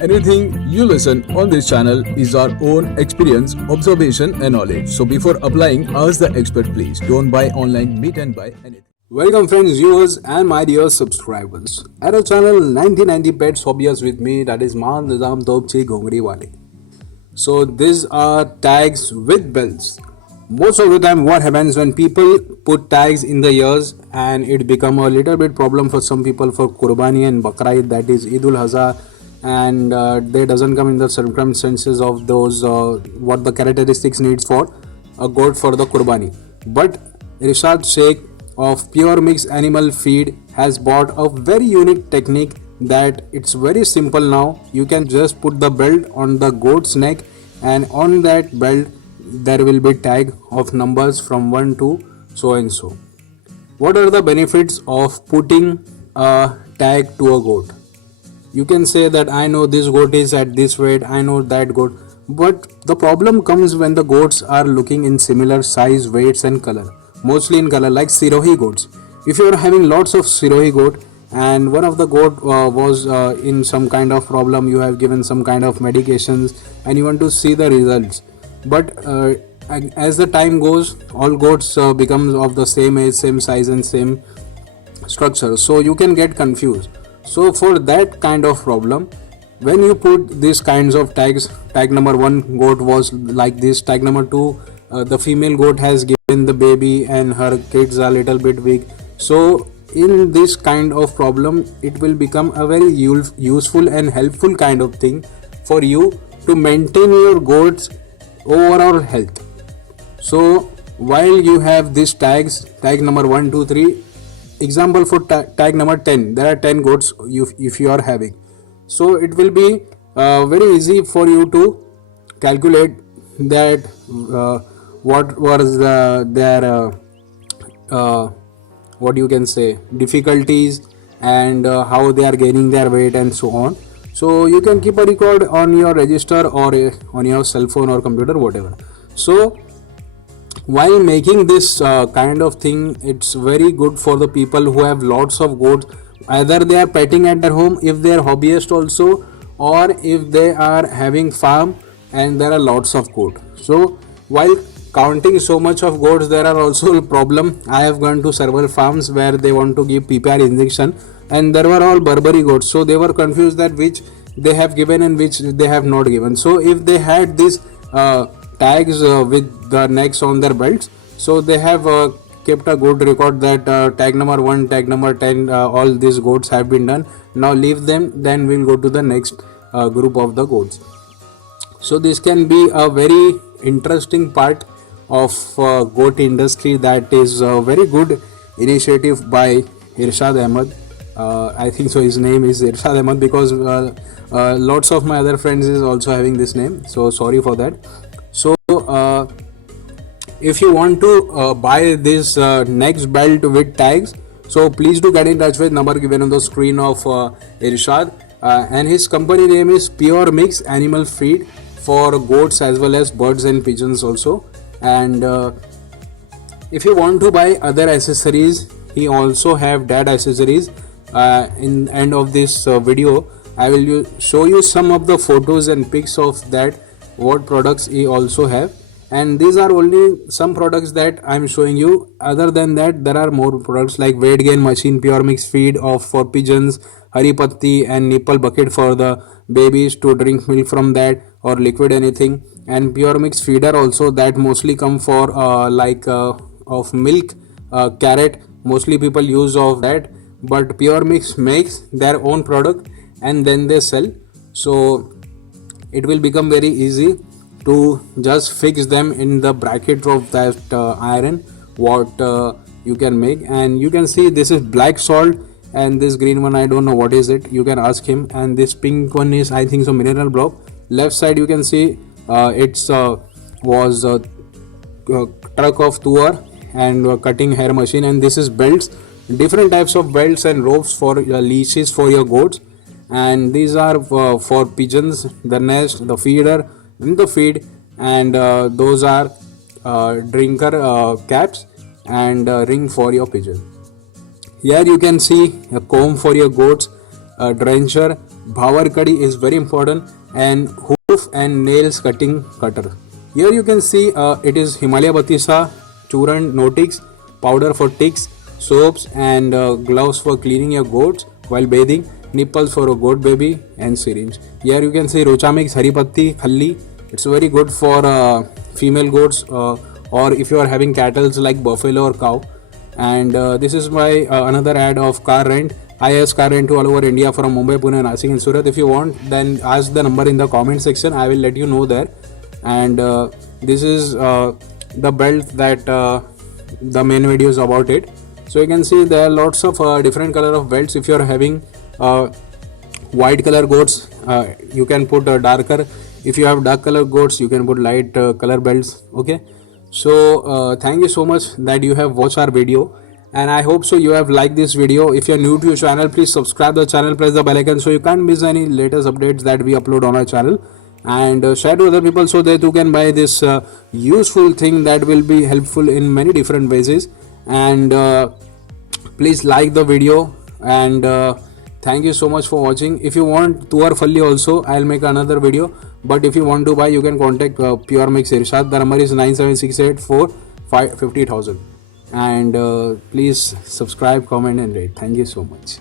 Anything you listen on this channel is our own experience, observation, and knowledge. So before applying, ask the expert please. Don't buy online, meet and buy anything. Welcome friends, viewers and my dear subscribers. At our channel 1990 Pets Hobbyist with me, that is Maan Nizam Topchi Gongri Wale. So these are tags with bells. Most of the time what happens when people put tags in the ears and it become a little bit problem for some people for Qurbani and Bakra, that is Eid ul Hazha, and they doesn't come in the circumstances of those what the characteristics needs for a goat for the Qurbani. But Irshad Sheikh of Pure Mix Animal Feed has bought a very unique technique that it's very simple now. You can just put the belt on the goat's neck and on that belt there will be tag of numbers from 1 to so and so. What are the benefits of putting a tag to a goat? You can say that I know this goat is at this weight, I know that goat, but the problem comes when the goats are looking in similar size, weights and color, mostly in color, like Sirohi goats. If you are having lots of Sirohi goat and one of the goat was in some kind of problem, you have given some kind of medications and you want to see the results, but as the time goes all goats becomes of the same age, same size and same structure, so you can get confused. So for that kind of problem, when you put these kinds of tags, tag number 1 goat was like this, tag number 2 the female goat has given the baby and her kids are little bit weak. So in this kind of problem it will become a very useful and helpful kind of thing for you to maintain your goats overall health. So while you have these tags, tag number 1 2 3, example for tag number 10, there are 10 goats if you are having, so it will be very easy for you to calculate that what was their what you can say difficulties and how they are gaining their weight and so on. So you can keep a record on your register or on your cell phone or computer, whatever. So while making this kind of thing, it's very good for the people who have lots of goats, either they are petting at their home, if they are hobbyist also, or if they are having farm and there are lots of goats. So while counting so much of goats, there are also a problem. I have gone to several farms where they want to give PPR injection and there were all Burberry goats, so they were confused that which they have given and which they have not given. So if they had this tags with the necks on their belts, so they have kept a good record that tag number 1, tag number 10, all these goats have been done, now leave them, then we'll go to the next group of the goats. So this can be a very interesting part of goat industry. That is a very good initiative by Irshad Ahmed. I think so his name is Irshad Ahmed because lots of my other friends is also having this name, so sorry for that. So if you want to buy this next belt with tags, so please do get in touch with number given on the screen of Irshad, and his company name is Pure Mix Animal Feed for goats as well as birds and pigeons also. And if you want to buy other accessories, he also have that accessories. In end of this video I will show you some of the photos and pics of that what products he also have, and these are only some products that I'm showing you. Other than that there are more products like weight gain machine, Pure Mix feed of for pigeons, Hari Patti and nipple bucket for the babies to drink milk from that or liquid anything, and Pure Mix feeder also that mostly come for of milk carrot, mostly people use of that, but Pure Mix makes their own product and then they sell. So it will become very easy to just fix them in the bracket of that iron what you can make. And you can see this is black salt and this green one I don't know what is it, you can ask him, and this pink one is I think so mineral block. Left side you can see it's was a truck of tour and cutting hair machine, and this is belts, different types of belts and ropes for leashes for your goats, and these are for pigeons, the nest, the feeder in the feed, and those are drinker caps and ring for your pigeon. Here you can see a comb for your goats, a drencher Bhavar Kadi is very important, and hoof and nails cutting cutter. Here you can see it is Himalaya Batisa, Churan Notix, powder for ticks, soaps and gloves for cleaning your goats while bathing, nipples for a goat baby and syringe. Here you can see Rochamix Haripatti Khalli. It's very good for female goats or if you are having cattle like buffalo or cow. And this is my another ad of car rent. I ask car rent to all over India from Mumbai, Pune, Nashik and Surat. If you want, then ask the number in the comment section. I will let you know there. And this is the belt that the main video is about it. So you can see there are lots of different color of belts. If you are having white color goats, you can put darker. If you have dark color goats, you can put light color belts. Okay, so thank you so much that you have watched our video, and I hope so you have liked this video. If you are new to your channel, please subscribe the channel, press the bell icon so you can't miss any latest updates that we upload on our channel, and share to other people so they too can buy this useful thing that will be helpful in many different ways. And please like the video, and thank you so much for watching. If you want Tuar Falli also, I'll make another video, but if you want to buy, you can contact Pure Mix Irshad. The number is 97684 50,000, and please subscribe, comment and rate. Thank you so much.